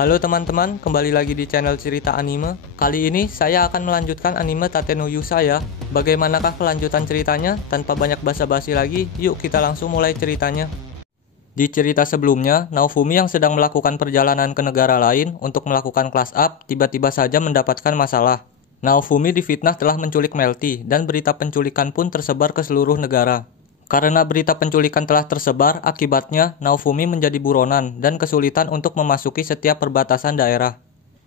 Halo teman-teman, kembali lagi di channel cerita anime. Kali ini saya akan melanjutkan anime Tate no Yusaya. Bagaimanakah kelanjutan ceritanya? Tanpa banyak basa-basi lagi, yuk kita langsung mulai ceritanya. Di cerita sebelumnya, Naofumi yang sedang melakukan perjalanan ke negara lain untuk melakukan class up, tiba-tiba saja mendapatkan masalah. Naofumi difitnah telah menculik Melty, dan berita penculikan pun tersebar ke seluruh negara. Karena berita penculikan telah tersebar, akibatnya Naofumi menjadi buronan dan kesulitan untuk memasuki setiap perbatasan daerah.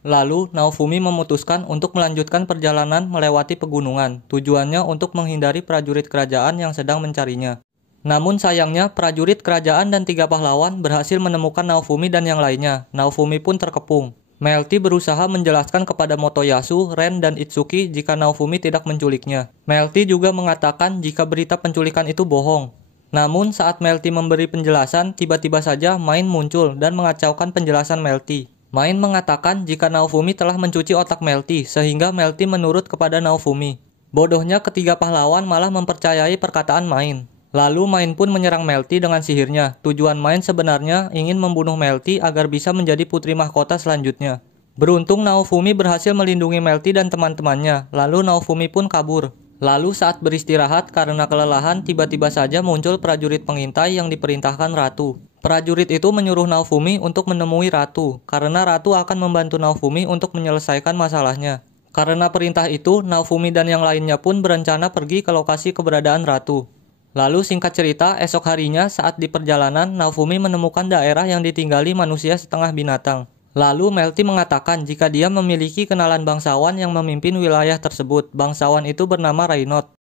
Lalu, Naofumi memutuskan untuk melanjutkan perjalanan melewati pegunungan, tujuannya untuk menghindari prajurit kerajaan yang sedang mencarinya. Namun sayangnya, prajurit kerajaan dan 3 pahlawan berhasil menemukan Naofumi dan yang lainnya. Naofumi pun terkepung. Melty berusaha menjelaskan kepada Motoyasu, Ren, dan Itsuki jika Naofumi tidak menculiknya. Melty juga mengatakan jika berita penculikan itu bohong. Namun saat Melty memberi penjelasan, tiba-tiba saja Main muncul dan mengacaukan penjelasan Melty. Main mengatakan jika Naofumi telah mencuci otak Melty, sehingga Melty menurut kepada Naofumi. Bodohnya ketiga pahlawan malah mempercayai perkataan Main. Lalu Main pun menyerang Melty dengan sihirnya. Tujuan Main sebenarnya ingin membunuh Melty agar bisa menjadi putri mahkota selanjutnya. Beruntung Naofumi berhasil melindungi Melty dan teman-temannya, lalu Naofumi pun kabur. Lalu saat beristirahat karena kelelahan, tiba-tiba saja muncul prajurit pengintai yang diperintahkan Ratu. Prajurit itu menyuruh Naofumi untuk menemui Ratu, karena Ratu akan membantu Naofumi untuk menyelesaikan masalahnya. Karena perintah itu, Naofumi dan yang lainnya pun berencana pergi ke lokasi keberadaan Ratu. Lalu singkat cerita, esok harinya saat di perjalanan, Naofumi menemukan daerah yang ditinggali manusia setengah binatang. Lalu Melty mengatakan jika dia memiliki kenalan bangsawan yang memimpin wilayah tersebut. Bangsawan itu bernama Reynot.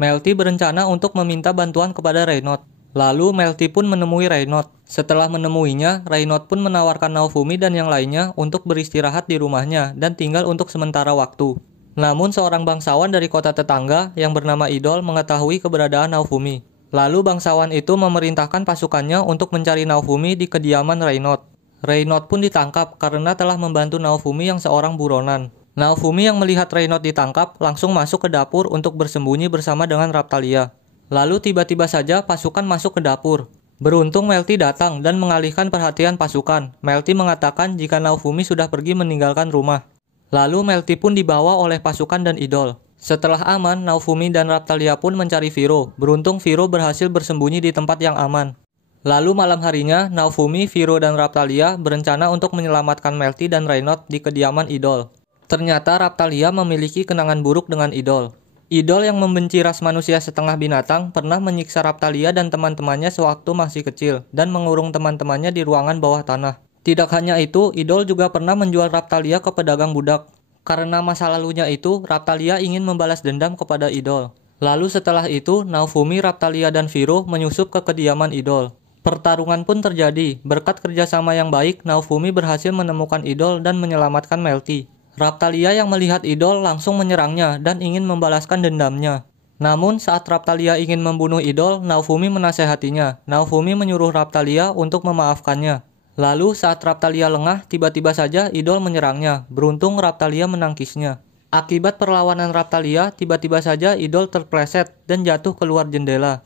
Melty berencana untuk meminta bantuan kepada Reynot. Lalu Melty pun menemui Reynot. Setelah menemuinya, Reynot pun menawarkan Naofumi dan yang lainnya untuk beristirahat di rumahnya dan tinggal untuk sementara waktu. Namun seorang bangsawan dari kota tetangga yang bernama Idol mengetahui keberadaan Naofumi. Lalu bangsawan itu memerintahkan pasukannya untuk mencari Naofumi di kediaman Reynot. Reynot pun ditangkap karena telah membantu Naofumi yang seorang buronan. Naofumi yang melihat Reynot ditangkap langsung masuk ke dapur untuk bersembunyi bersama dengan Raptalia. Lalu tiba-tiba saja pasukan masuk ke dapur. Beruntung Melty datang dan mengalihkan perhatian pasukan. Melty mengatakan jika Naofumi sudah pergi meninggalkan rumah. Lalu Melty pun dibawa oleh pasukan dan Idol. Setelah aman, Naofumi dan Raptalia pun mencari Viro. Beruntung Viro berhasil bersembunyi di tempat yang aman. Lalu malam harinya, Naofumi, Viro, dan Raptalia berencana untuk menyelamatkan Melty dan Reynot di kediaman Idol. Ternyata Raptalia memiliki kenangan buruk dengan Idol. Idol yang membenci ras manusia setengah binatang pernah menyiksa Raptalia dan teman-temannya sewaktu masih kecil dan mengurung teman-temannya di ruangan bawah tanah. Tidak hanya itu, Idol juga pernah menjual Raptalia ke pedagang budak. Karena masa lalunya itu, Raptalia ingin membalas dendam kepada Idol. Lalu setelah itu, Naofumi, Raptalia, dan Viro menyusup ke kediaman Idol. Pertarungan pun terjadi. Berkat kerjasama yang baik, Naofumi berhasil menemukan Idol dan menyelamatkan Melty. Raptalia yang melihat Idol langsung menyerangnya dan ingin membalaskan dendamnya. Namun saat Raptalia ingin membunuh Idol, Naofumi menasehatinya. Naofumi menyuruh Raptalia untuk memaafkannya. Lalu saat Raptalia lengah, tiba-tiba saja Idol menyerangnya. Beruntung Raptalia menangkisnya. Akibat perlawanan Raptalia, tiba-tiba saja Idol terpleset dan jatuh keluar jendela.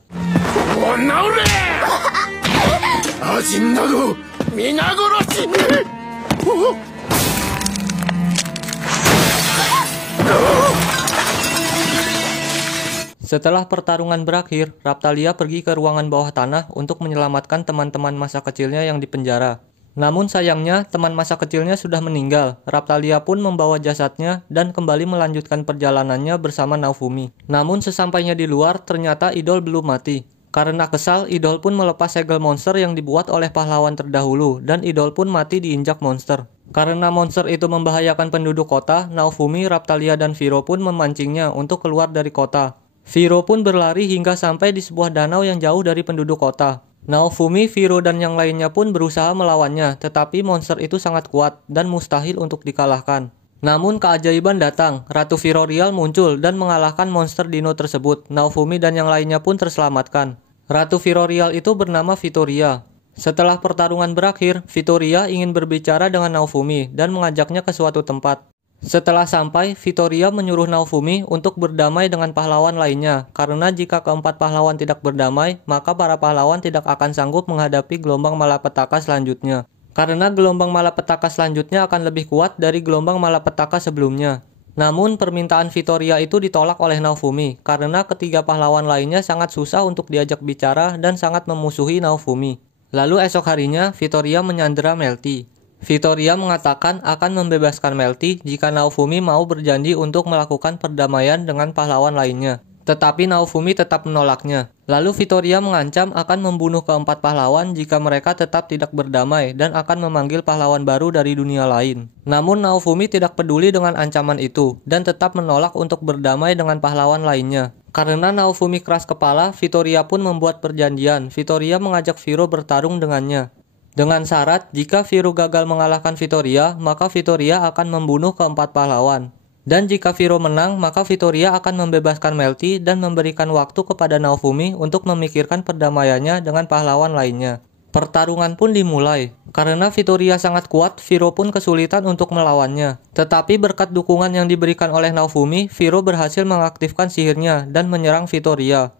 Setelah pertarungan berakhir, Raptalia pergi ke ruangan bawah tanah untuk menyelamatkan teman-teman masa kecilnya yang dipenjara. Namun sayangnya, teman masa kecilnya sudah meninggal. Raptalia pun membawa jasadnya dan kembali melanjutkan perjalanannya bersama Naofumi. Namun sesampainya di luar, ternyata Idol belum mati. Karena kesal, Idol pun melepas segel monster yang dibuat oleh pahlawan terdahulu, dan Idol pun mati diinjak monster. Karena monster itu membahayakan penduduk kota, Naofumi, Raptalia, dan Viro pun memancingnya untuk keluar dari kota. Viro pun berlari hingga sampai di sebuah danau yang jauh dari penduduk kota. Naofumi, Viro, dan yang lainnya pun berusaha melawannya, tetapi monster itu sangat kuat dan mustahil untuk dikalahkan. Namun keajaiban datang, Ratu Virorial muncul dan mengalahkan monster dino tersebut. Naofumi dan yang lainnya pun terselamatkan. Ratu Virorial itu bernama Vitoria. Setelah pertarungan berakhir, Vitoria ingin berbicara dengan Naofumi dan mengajaknya ke suatu tempat. Setelah sampai, Vitoria menyuruh Naofumi untuk berdamai dengan pahlawan lainnya, karena jika keempat pahlawan tidak berdamai, maka para pahlawan tidak akan sanggup menghadapi gelombang malapetaka selanjutnya. karena gelombang malapetaka selanjutnya akan lebih kuat dari gelombang malapetaka sebelumnya. Namun permintaan Vittoria itu ditolak oleh Naofumi karena ketiga pahlawan lainnya sangat susah untuk diajak bicara dan sangat memusuhi Naofumi. Lalu esok harinya Vittoria menyandera Melty. Vittoria mengatakan akan membebaskan Melty jika Naofumi mau berjanji untuk melakukan perdamaian dengan pahlawan lainnya. Tetapi Naofumi tetap menolaknya. Lalu Vittoria mengancam akan membunuh keempat pahlawan jika mereka tetap tidak berdamai dan akan memanggil pahlawan baru dari dunia lain. Namun Naofumi tidak peduli dengan ancaman itu dan tetap menolak untuk berdamai dengan pahlawan lainnya. Karena Naofumi keras kepala, Vittoria pun membuat perjanjian. Vittoria mengajak Viro bertarung dengannya. Dengan syarat, jika Viro gagal mengalahkan Vittoria, maka Vittoria akan membunuh keempat pahlawan. Dan jika Viro menang, maka Vittoria akan membebaskan Melty dan memberikan waktu kepada Naofumi untuk memikirkan perdamaiannya dengan pahlawan lainnya. Pertarungan pun dimulai. Karena Vittoria sangat kuat, Viro pun kesulitan untuk melawannya. Tetapi berkat dukungan yang diberikan oleh Naofumi, Viro berhasil mengaktifkan sihirnya dan menyerang Vittoria.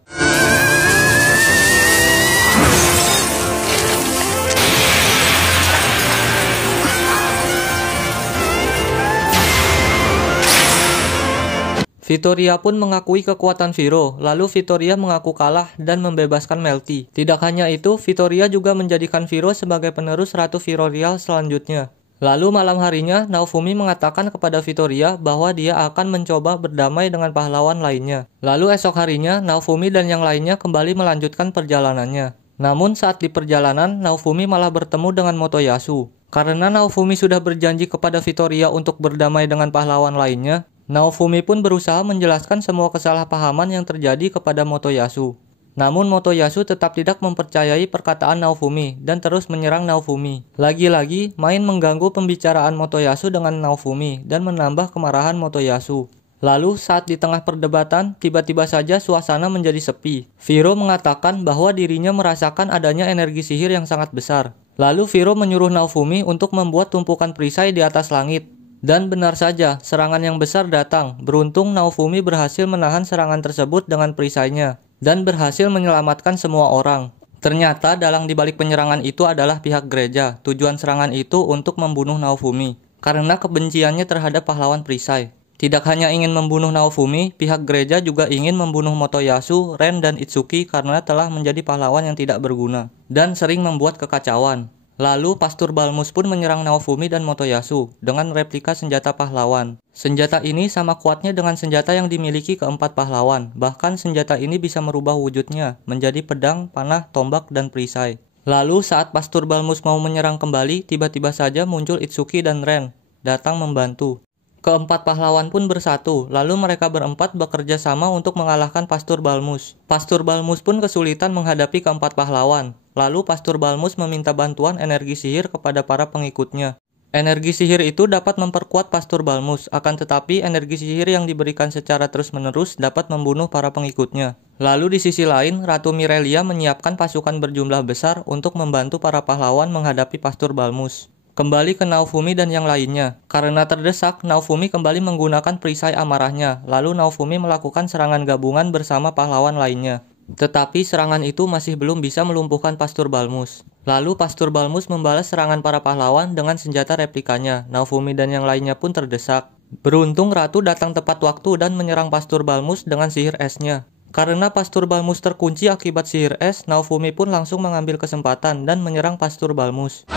Vittoria pun mengakui kekuatan Viro, lalu Vittoria mengaku kalah dan membebaskan Melty. Tidak hanya itu, Vittoria juga menjadikan Viro sebagai penerus Ratu Virorial selanjutnya. Lalu malam harinya, Naofumi mengatakan kepada Vittoria bahwa dia akan mencoba berdamai dengan pahlawan lainnya. Lalu esok harinya, Naofumi dan yang lainnya kembali melanjutkan perjalanannya. Namun saat di perjalanan, Naofumi malah bertemu dengan Motoyasu. Karena Naofumi sudah berjanji kepada Vittoria untuk berdamai dengan pahlawan lainnya, Naofumi pun berusaha menjelaskan semua kesalahpahaman yang terjadi kepada Motoyasu. Namun Motoyasu tetap tidak mempercayai perkataan Naofumi dan terus menyerang Naofumi. Lagi-lagi, main mengganggu pembicaraan Motoyasu dengan Naofumi dan menambah kemarahan Motoyasu. Lalu saat di tengah perdebatan, tiba-tiba saja suasana menjadi sepi. Viro mengatakan bahwa dirinya merasakan adanya energi sihir yang sangat besar. Lalu Viro menyuruh Naofumi untuk membuat tumpukan perisai di atas langit. Dan benar saja, serangan yang besar datang. Beruntung Naofumi berhasil menahan serangan tersebut dengan perisainya dan berhasil menyelamatkan semua orang. Ternyata dalang dibalik penyerangan itu adalah pihak gereja. Tujuan serangan itu untuk membunuh Naofumi karena kebenciannya terhadap pahlawan perisai. Tidak hanya ingin membunuh Naofumi, pihak gereja juga ingin membunuh Motoyasu, Ren, dan Itsuki karena telah menjadi pahlawan yang tidak berguna dan sering membuat kekacauan. Lalu Pastur Balmus pun menyerang Naofumi dan Motoyasu dengan replika senjata pahlawan. Senjata ini sama kuatnya dengan senjata yang dimiliki keempat pahlawan. Bahkan senjata ini bisa merubah wujudnya menjadi pedang, panah, tombak, dan perisai. Lalu saat Pastur Balmus mau menyerang kembali, tiba-tiba saja muncul Itsuki dan Ren datang membantu. Keempat pahlawan pun bersatu, lalu mereka berempat bekerja sama untuk mengalahkan Pastur Balmus. Pastur Balmus pun kesulitan menghadapi keempat pahlawan. Lalu Pastur Balmus meminta bantuan energi sihir kepada para pengikutnya. Energi sihir itu dapat memperkuat Pastur Balmus, akan tetapi energi sihir yang diberikan secara terus-menerus dapat membunuh para pengikutnya. Lalu di sisi lain, Ratu Mirelia menyiapkan pasukan berjumlah besar untuk membantu para pahlawan menghadapi Pastur Balmus. Kembali ke Naofumi dan yang lainnya. Karena terdesak, Naofumi kembali menggunakan perisai amarahnya. Lalu Naofumi melakukan serangan gabungan bersama pahlawan lainnya. Tetapi serangan itu masih belum bisa melumpuhkan Pastur Balmus. Lalu Pastur Balmus membalas serangan para pahlawan dengan senjata replikanya. Naofumi dan yang lainnya pun terdesak. Beruntung Ratu datang tepat waktu dan menyerang Pastur Balmus dengan sihir esnya. Karena Pastur Balmus terkunci akibat sihir es, Naofumi pun langsung mengambil kesempatan dan menyerang Pastur Balmus.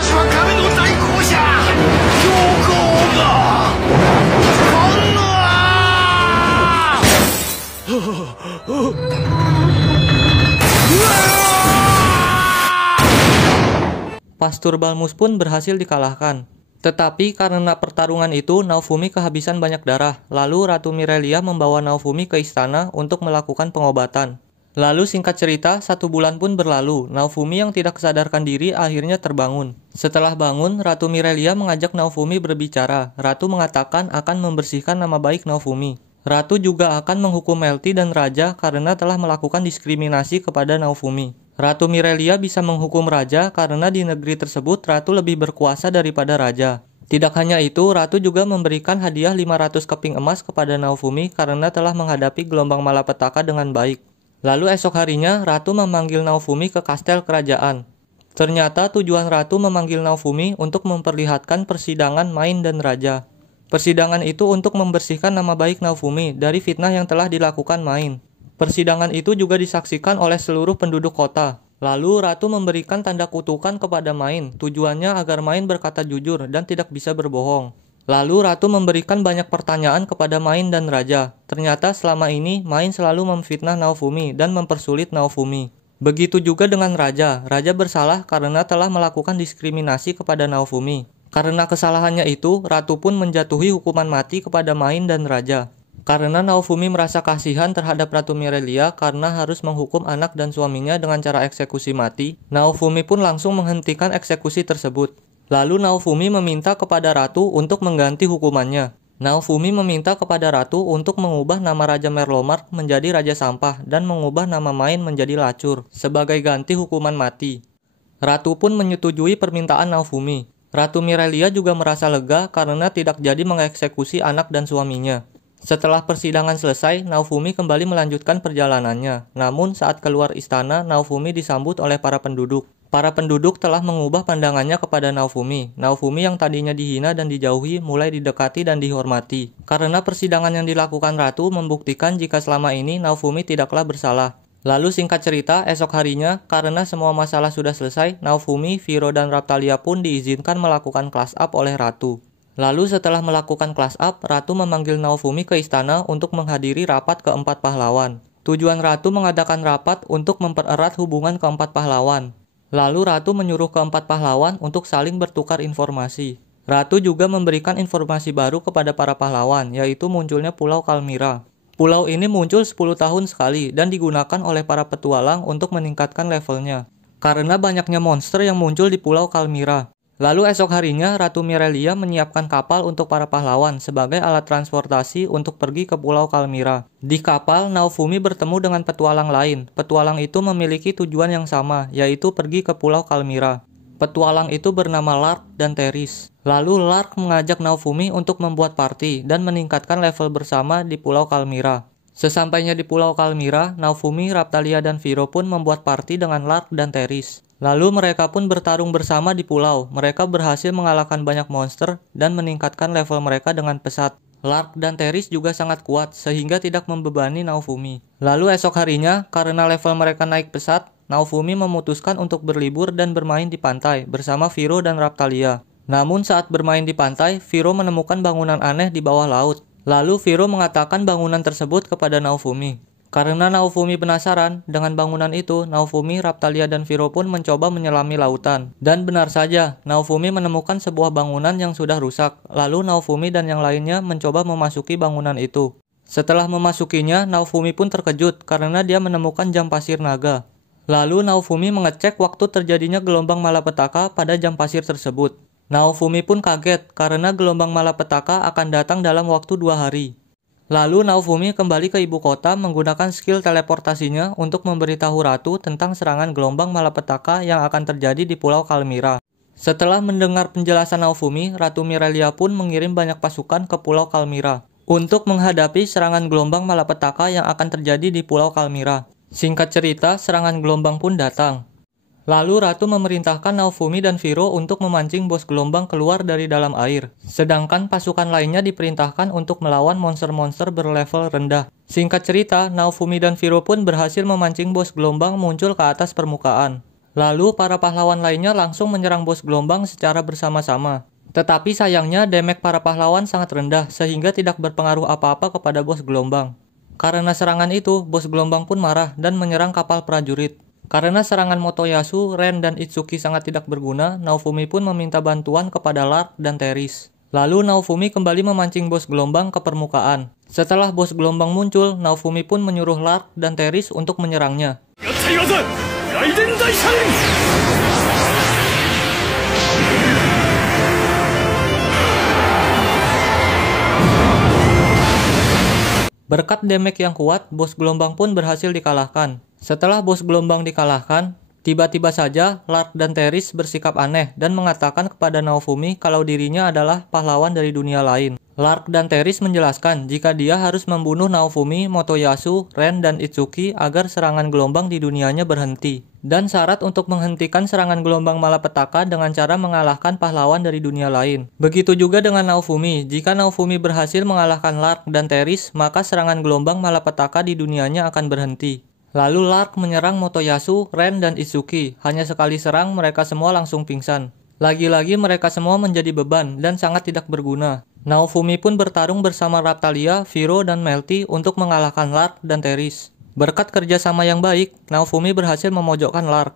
Pastur Balmus pun berhasil dikalahkan. Tetapi karena pertarungan itu, Naofumi kehabisan banyak darah. Lalu Ratu Mirelia membawa Naofumi ke istana untuk melakukan pengobatan. Lalu singkat cerita, 1 bulan pun berlalu. Naofumi yang tidak sadarkan diri akhirnya terbangun. Setelah bangun, Ratu Mirelia mengajak Naofumi berbicara. Ratu mengatakan akan membersihkan nama baik Naofumi. Ratu juga akan menghukum Melty dan Raja karena telah melakukan diskriminasi kepada Naofumi. Ratu Mirelia bisa menghukum Raja karena di negeri tersebut Ratu lebih berkuasa daripada Raja. Tidak hanya itu, Ratu juga memberikan hadiah 500 keping emas kepada Naofumi karena telah menghadapi gelombang malapetaka dengan baik. Lalu esok harinya, Ratu memanggil Naofumi ke kastel kerajaan. Ternyata tujuan ratu memanggil Naofumi untuk memperlihatkan persidangan Main dan Raja. Persidangan itu untuk membersihkan nama baik Naofumi dari fitnah yang telah dilakukan Main. Persidangan itu juga disaksikan oleh seluruh penduduk kota. Lalu ratu memberikan tanda kutukan kepada Main, tujuannya agar Main berkata jujur dan tidak bisa berbohong. Lalu ratu memberikan banyak pertanyaan kepada Main dan Raja. Ternyata selama ini Main selalu memfitnah Naofumi dan mempersulit Naofumi. Begitu juga dengan Raja. Raja bersalah karena telah melakukan diskriminasi kepada Naofumi. Karena kesalahannya itu, ratu pun menjatuhi hukuman mati kepada Main dan Raja. Karena Naofumi merasa kasihan terhadap Ratu Mirelia karena harus menghukum anak dan suaminya dengan cara eksekusi mati, Naofumi pun langsung menghentikan eksekusi tersebut. Lalu Naofumi meminta kepada ratu untuk mengganti hukumannya. Naofumi meminta kepada ratu untuk mengubah nama Raja Merlomar menjadi Raja Sampah dan mengubah nama Main menjadi Lacur sebagai ganti hukuman mati. Ratu pun menyetujui permintaan Naofumi. Ratu Mirelia juga merasa lega karena tidak jadi mengeksekusi anak dan suaminya. Setelah persidangan selesai, Naofumi kembali melanjutkan perjalanannya. Namun saat keluar istana, Naofumi disambut oleh para penduduk. Para penduduk telah mengubah pandangannya kepada Naofumi. Naofumi yang tadinya dihina dan dijauhi mulai didekati dan dihormati. Karena persidangan yang dilakukan ratu membuktikan jika selama ini Naofumi tidaklah bersalah. Lalu singkat cerita, esok harinya, karena semua masalah sudah selesai, Naofumi, Viro, dan Raptalia pun diizinkan melakukan class up oleh ratu. Lalu setelah melakukan class up, ratu memanggil Naofumi ke istana untuk menghadiri rapat keempat pahlawan. Tujuan ratu mengadakan rapat untuk mempererat hubungan keempat pahlawan. Lalu ratu menyuruh keempat pahlawan untuk saling bertukar informasi. Ratu juga memberikan informasi baru kepada para pahlawan, yaitu munculnya Pulau Kalmira. Pulau ini muncul 10 tahun sekali dan digunakan oleh para petualang untuk meningkatkan levelnya. Karena banyaknya monster yang muncul di Pulau Kalmira. Lalu esok harinya, Ratu Mirelia menyiapkan kapal untuk para pahlawan sebagai alat transportasi untuk pergi ke Pulau Kalmira. Di kapal, Naofumi bertemu dengan petualang lain. Petualang itu memiliki tujuan yang sama, yaitu pergi ke Pulau Kalmira. Petualang itu bernama Lark dan Teris. Lalu Lark mengajak Naofumi untuk membuat party dan meningkatkan level bersama di Pulau Kalmira. Sesampainya di Pulau Kalmira, Naofumi, Raptalia, dan Viro pun membuat party dengan Lark dan Teris. Lalu mereka pun bertarung bersama di pulau. Mereka berhasil mengalahkan banyak monster dan meningkatkan level mereka dengan pesat. Lark dan Teris juga sangat kuat sehingga tidak membebani Naofumi. Lalu esok harinya, karena level mereka naik pesat, Naofumi memutuskan untuk berlibur dan bermain di pantai bersama Viro dan Raptalia. Namun saat bermain di pantai, Viro menemukan bangunan aneh di bawah laut. Lalu Viro mengatakan bangunan tersebut kepada Naofumi. Karena Naofumi penasaran dengan bangunan itu, Naofumi, Raptalia, dan Viro pun mencoba menyelami lautan. Dan benar saja, Naofumi menemukan sebuah bangunan yang sudah rusak. Lalu Naofumi dan yang lainnya mencoba memasuki bangunan itu. Setelah memasukinya, Naofumi pun terkejut karena dia menemukan jam pasir naga. Lalu Naofumi mengecek waktu terjadinya gelombang malapetaka pada jam pasir tersebut. Naofumi pun kaget karena gelombang malapetaka akan datang dalam waktu 2 hari. Lalu Naofumi kembali ke ibu kota menggunakan skill teleportasinya untuk memberitahu ratu tentang serangan gelombang malapetaka yang akan terjadi di Pulau Kalmira. Setelah mendengar penjelasan Naofumi, Ratu Mirelia pun mengirim banyak pasukan ke Pulau Kalmira untuk menghadapi serangan gelombang malapetaka yang akan terjadi di Pulau Kalmira. Singkat cerita, serangan gelombang pun datang. Lalu Ratu memerintahkan Naofumi dan Viro untuk memancing bos gelombang keluar dari dalam air. Sedangkan pasukan lainnya diperintahkan untuk melawan monster-monster berlevel rendah. Singkat cerita, Naofumi dan Viro pun berhasil memancing bos gelombang muncul ke atas permukaan. Lalu para pahlawan lainnya langsung menyerang bos gelombang secara bersama-sama. Tetapi sayangnya damage para pahlawan sangat rendah sehingga tidak berpengaruh apa-apa kepada bos gelombang. Karena serangan itu, bos gelombang pun marah dan menyerang kapal prajurit. Karena serangan Motoyasu, Ren, dan Itsuki sangat tidak berguna, Naofumi pun meminta bantuan kepada Lark dan Teris. Lalu Naofumi kembali memancing bos gelombang ke permukaan. Setelah bos gelombang muncul, Naofumi pun menyuruh Lark dan Teris untuk menyerangnya. Berkat damage yang kuat, bos gelombang pun berhasil dikalahkan. Setelah bos gelombang dikalahkan, tiba-tiba saja Lark dan Teris bersikap aneh dan mengatakan kepada Naofumi kalau dirinya adalah pahlawan dari dunia lain. Lark dan Teris menjelaskan jika dia harus membunuh Naofumi, Motoyasu, Ren, dan Itsuki agar serangan gelombang di dunianya berhenti. Dan syarat untuk menghentikan serangan gelombang malapetaka dengan cara mengalahkan pahlawan dari dunia lain. Begitu juga dengan Naofumi, jika Naofumi berhasil mengalahkan Lark dan Teris, maka serangan gelombang malapetaka di dunianya akan berhenti. Lalu Lark menyerang Motoyasu, Ren, dan Itsuki. Hanya sekali serang, mereka semua langsung pingsan. Lagi-lagi mereka semua menjadi beban dan sangat tidak berguna. Naofumi pun bertarung bersama Raptalia, Viro, dan Melty untuk mengalahkan Lark dan Teris. Berkat kerjasama yang baik, Naofumi berhasil memojokkan Lark.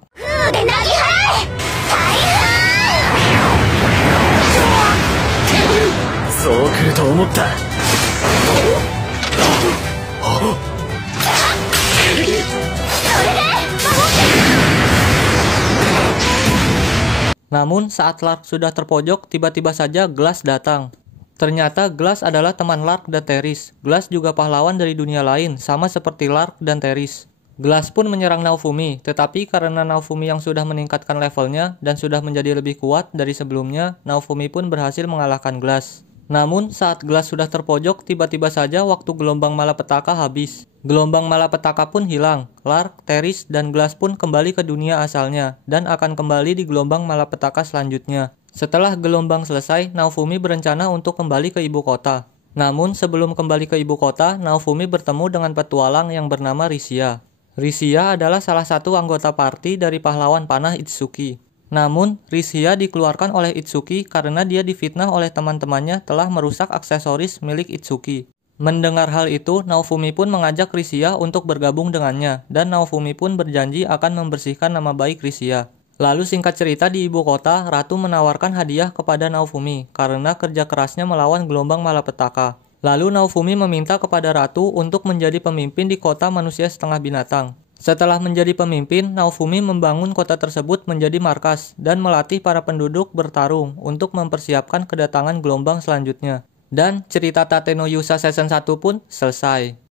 Namun saat Lark sudah terpojok, tiba-tiba saja Glass datang. Ternyata Glass adalah teman Lark dan Teris. Glass juga pahlawan dari dunia lain, sama seperti Lark dan Teris. Glass pun menyerang Naofumi, tetapi karena Naofumi yang sudah meningkatkan levelnya dan sudah menjadi lebih kuat dari sebelumnya, Naofumi pun berhasil mengalahkan Glass. Namun saat Glass sudah terpojok, tiba-tiba saja waktu gelombang malapetaka habis. Gelombang malapetaka pun hilang. Lark, Teris, dan Glass pun kembali ke dunia asalnya dan akan kembali di gelombang malapetaka selanjutnya. Setelah gelombang selesai, Naofumi berencana untuk kembali ke ibu kota. Namun sebelum kembali ke ibu kota, Naofumi bertemu dengan petualang yang bernama Risia. Risia adalah salah satu anggota party dari pahlawan panah Itsuki. Namun, Risia dikeluarkan oleh Itsuki karena dia difitnah oleh teman-temannya telah merusak aksesoris milik Itsuki. Mendengar hal itu, Naofumi pun mengajak Risia untuk bergabung dengannya, dan Naofumi pun berjanji akan membersihkan nama baik Risia. Lalu singkat cerita di ibu kota, Ratu menawarkan hadiah kepada Naofumi karena kerja kerasnya melawan gelombang malapetaka. Lalu Naofumi meminta kepada Ratu untuk menjadi pemimpin di kota manusia setengah binatang. Setelah menjadi pemimpin, Naofumi membangun kota tersebut menjadi markas dan melatih para penduduk bertarung untuk mempersiapkan kedatangan gelombang selanjutnya. Dan cerita Tate no Yusa Season 1 pun selesai.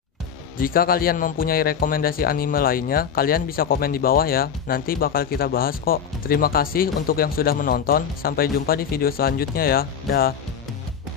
Jika kalian mempunyai rekomendasi anime lainnya, kalian bisa komen di bawah ya. Nanti bakal kita bahas kok. Terima kasih untuk yang sudah menonton. Sampai jumpa di video selanjutnya ya. Dah.